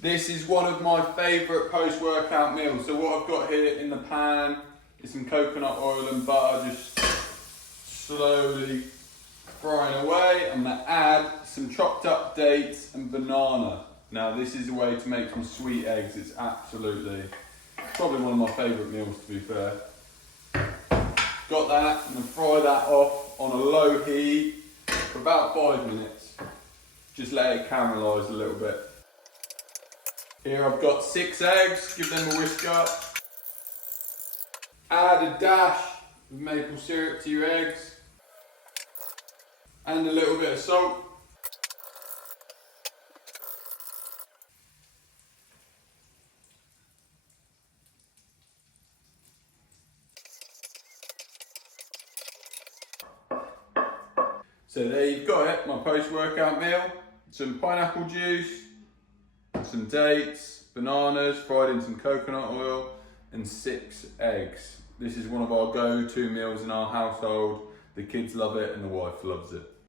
This is one of my favourite post-workout meals. So what I've got here in the pan is some coconut oil and butter, just slowly frying away. I'm gonna add some chopped up dates and banana. Now this is a way to make some sweet eggs. It's probably one of my favourite meals, to be fair. Got that, I'm gonna fry that off on a low heat for about 5 minutes. Just let it caramelise a little bit. Here I've got 6 eggs, give them a whisk up. Add a dash of maple syrup to your eggs. And a little bit of salt. So there you've got it, my post-workout meal. Some pineapple juice, some dates, bananas, fried in some coconut oil, and 6 eggs. This is one of our go-to meals in our household. The kids love it and the wife loves it.